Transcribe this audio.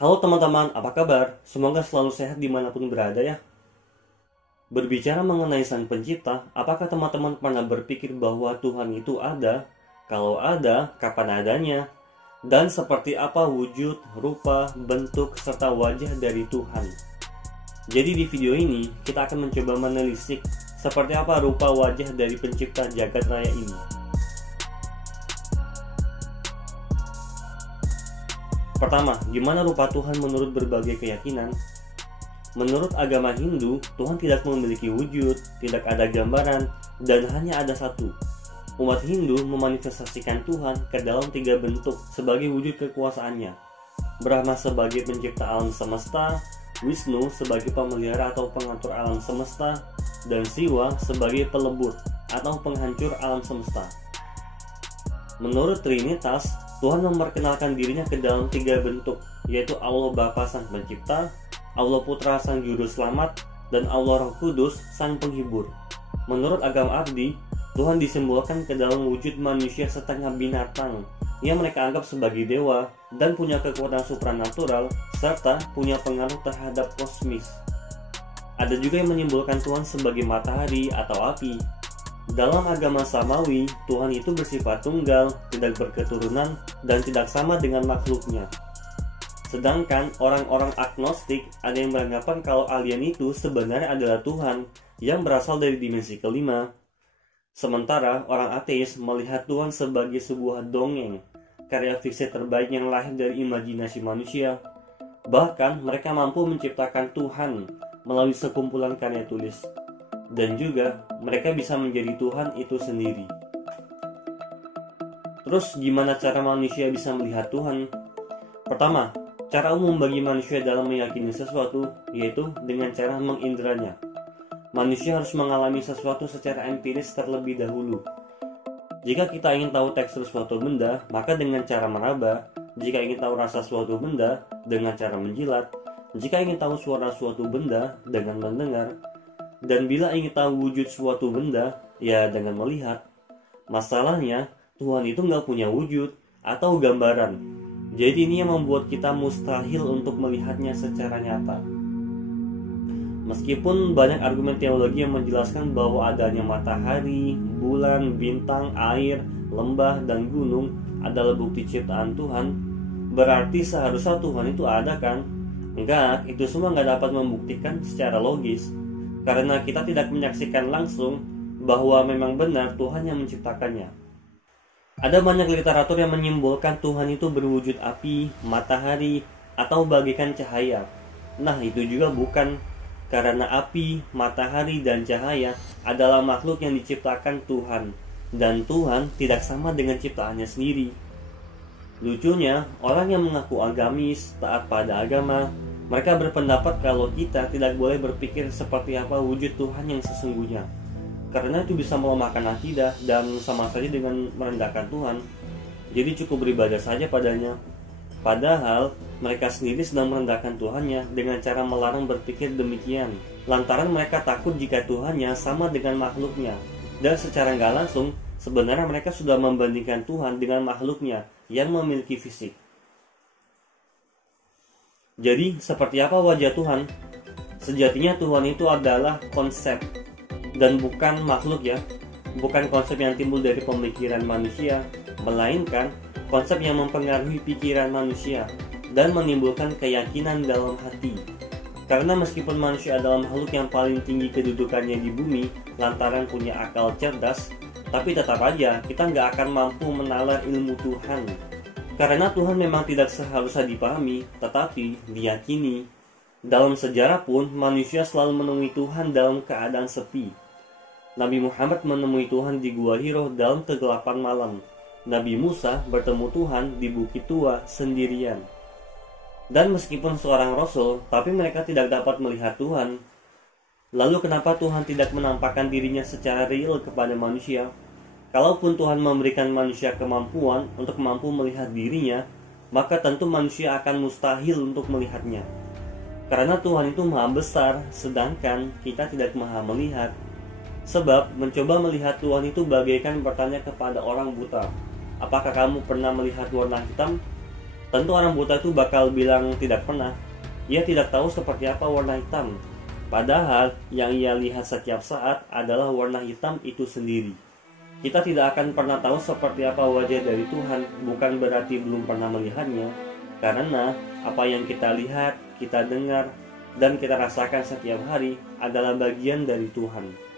Halo teman-teman, apa kabar? Semoga selalu sehat dimanapun berada ya. Berbicara mengenai Sang Pencipta, apakah teman-teman pernah berpikir bahwa Tuhan itu ada? Kalau ada, kapan adanya? Dan seperti apa wujud, rupa, bentuk, serta wajah dari Tuhan? Jadi di video ini, kita akan mencoba menelisik seperti apa rupa wajah dari Pencipta jagat raya ini. Pertama, gimana rupa Tuhan menurut berbagai keyakinan? Menurut agama Hindu, Tuhan tidak memiliki wujud, tidak ada gambaran, dan hanya ada satu. Umat Hindu memanifestasikan Tuhan ke dalam 3 bentuk sebagai wujud kekuasaannya. Brahma sebagai pencipta alam semesta, Wisnu sebagai pemelihara atau pengatur alam semesta, dan Siwa sebagai pelebur atau penghancur alam semesta. Menurut Trinitas, Tuhan memperkenalkan dirinya ke dalam 3 bentuk, yaitu Allah Bapa Sang Pencipta, Allah Putra Sang Juru Selamat, dan Allah Roh Kudus Sang Penghibur. Menurut agama Abdi, Tuhan disimbolkan ke dalam wujud manusia setengah binatang yang mereka anggap sebagai dewa dan punya kekuatan supranatural serta punya pengaruh terhadap kosmis. Ada juga yang menyimbolkan Tuhan sebagai matahari atau api. Dalam agama Samawi, Tuhan itu bersifat tunggal, tidak berketurunan, dan tidak sama dengan makhluknya. Sedangkan orang-orang agnostik ada yang beranggapan kalau alien itu sebenarnya adalah Tuhan yang berasal dari dimensi kelima. Sementara orang ateis melihat Tuhan sebagai sebuah dongeng, karya fiksi terbaik yang lahir dari imajinasi manusia. Bahkan mereka mampu menciptakan Tuhan melalui sekumpulan karya tulis. Dan juga mereka bisa menjadi Tuhan itu sendiri. Terus gimana cara manusia bisa melihat Tuhan? Pertama, cara umum bagi manusia dalam meyakini sesuatu yaitu dengan cara mengindranya. Manusia harus mengalami sesuatu secara empiris terlebih dahulu. Jika kita ingin tahu tekstur suatu benda, maka dengan cara meraba. Jika ingin tahu rasa suatu benda, dengan cara menjilat. Jika ingin tahu suara suatu benda, dengan mendengar. Dan bila ingin tahu wujud suatu benda, ya dengan melihat. Masalahnya, Tuhan itu nggak punya wujud atau gambaran. Jadi ini yang membuat kita mustahil untuk melihatnya secara nyata. Meskipun banyak argumen teologi yang menjelaskan bahwa adanya matahari, bulan, bintang, air, lembah, dan gunung adalah bukti ciptaan Tuhan, berarti seharusnya Tuhan itu ada kan? Enggak, itu semua nggak dapat membuktikan secara logis. Karena kita tidak menyaksikan langsung bahwa memang benar Tuhan yang menciptakannya. Ada banyak literatur yang menyimbolkan Tuhan itu berwujud api, matahari, atau bagaikan cahaya. Nah, itu juga bukan, karena api, matahari, dan cahaya adalah makhluk yang diciptakan Tuhan. Dan Tuhan tidak sama dengan ciptaannya sendiri. Lucunya, orang yang mengaku agamis, taat pada agama, mereka berpendapat kalau kita tidak boleh berpikir seperti apa wujud Tuhan yang sesungguhnya, karena itu bisa melemahkan akidah dan sama saja dengan merendahkan Tuhan. Jadi cukup beribadah saja padanya. Padahal mereka sendiri sedang merendahkan Tuhannya dengan cara melarang berpikir demikian, lantaran mereka takut jika Tuhannya sama dengan makhluknya. Dan secara nggak langsung, sebenarnya mereka sudah membandingkan Tuhan dengan makhluknya yang memiliki fisik. Jadi, seperti apa wajah Tuhan? Sejatinya Tuhan itu adalah konsep dan bukan makhluk ya. Bukan konsep yang timbul dari pemikiran manusia, melainkan konsep yang mempengaruhi pikiran manusia dan menimbulkan keyakinan dalam hati. Karena meskipun manusia adalah makhluk yang paling tinggi kedudukannya di bumi lantaran punya akal cerdas, tapi tetap aja kita nggak akan mampu menalar ilmu Tuhan. Karena Tuhan memang tidak seharusnya dipahami, tetapi diyakini. Dalam sejarah pun, manusia selalu menemui Tuhan dalam keadaan sepi. Nabi Muhammad menemui Tuhan di Gua Hiro dalam kegelapan malam. Nabi Musa bertemu Tuhan di Bukit Tua sendirian. Dan meskipun seorang Rasul, tapi mereka tidak dapat melihat Tuhan. Lalu kenapa Tuhan tidak menampakkan dirinya secara real kepada manusia? Kalaupun Tuhan memberikan manusia kemampuan untuk mampu melihat dirinya, maka tentu manusia akan mustahil untuk melihatnya. Karena Tuhan itu maha besar, sedangkan kita tidak maha melihat. Sebab mencoba melihat Tuhan itu bagaikan bertanya kepada orang buta, apakah kamu pernah melihat warna hitam? Tentu orang buta itu bakal bilang tidak pernah. Ia tidak tahu seperti apa warna hitam. Padahal yang ia lihat setiap saat adalah warna hitam itu sendiri. Kita tidak akan pernah tahu seperti apa wajah dari Tuhan, bukan berarti belum pernah melihatnya. Karena apa yang kita lihat, kita dengar, dan kita rasakan setiap hari adalah bagian dari Tuhan.